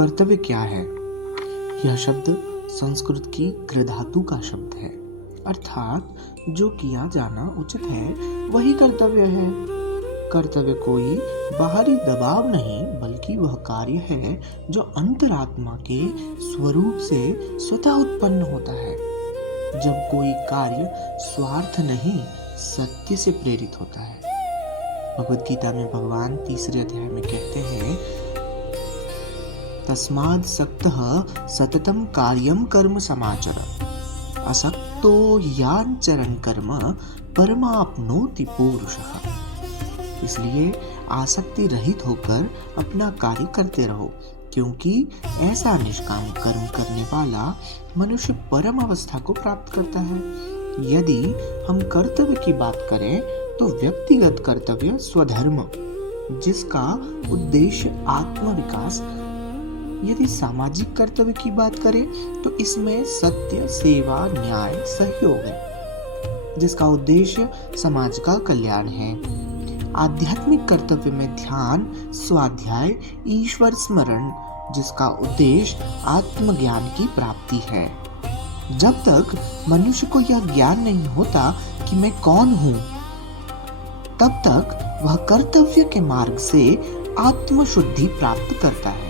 कर्तव्य क्या है? यह शब्द संस्कृत की कृ धातु का शब्द है, अर्थात जो किया जाना उचित है वही कर्तव्य है। कर्तव्य कोई बाहरी दबाव नहीं, बल्कि वह कार्य है जो अंतरात्मा के स्वरूप से स्वतः उत्पन्न होता है। जब कोई कार्य स्वार्थ नहीं, सत्य से प्रेरित होता है। भगवद गीता में भगवान 3 अध्याय में कहते हैं, तस्माद् सक्तः सततं कार्यं कर्म समाचर, असक्तो याचरन् कर्म परमाप्नोति पूरुषः। इसलिए आसक्ति रहित होकर अपना कार्य करते रहो, क्योंकि ऐसा निष्काम कर्म करने वाला मनुष्य परम अवस्था को प्राप्त करता है। यदि हम कर्तव्य की बात करें तो व्यक्तिगत कर्तव्य स्वधर्म, जिसका उद्देश्य आत्म विकास। यदि सामाजिक कर्तव्य की बात करें तो इसमें सत्य, सेवा, न्याय, सहयोग है, जिसका उद्देश्य समाज का कल्याण है। आध्यात्मिक कर्तव्य में ध्यान, स्वाध्याय, ईश्वर स्मरण, जिसका उद्देश्य आत्मज्ञान की प्राप्ति है। जब तक मनुष्य को यह ज्ञान नहीं होता कि मैं कौन हूँ, तब तक वह कर्तव्य के मार्ग से आत्मशुद्धि प्राप्त करता है।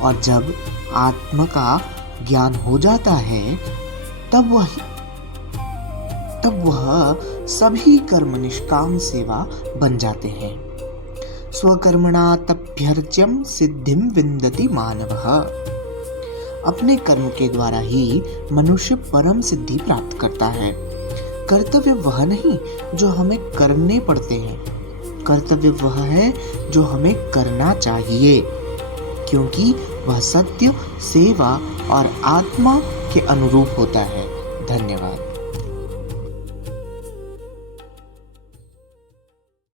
और जब आत्मा का ज्ञान हो जाता है, तब वह सभी कर्म निष्काम सेवा बन जाते हैं। स्वकर्मणा तप्यर्च्यं सिद्धिं विन्दति मानवः। अपने कर्म के द्वारा ही मनुष्य परम सिद्धि प्राप्त करता है। कर्तव्य वह नहीं जो हमें करने पड़ते हैं, कर्तव्य वह है जो हमें करना चाहिए, क्योंकि वह सत्य, सेवा और आत्मा के अनुरूप होता है। धन्यवाद।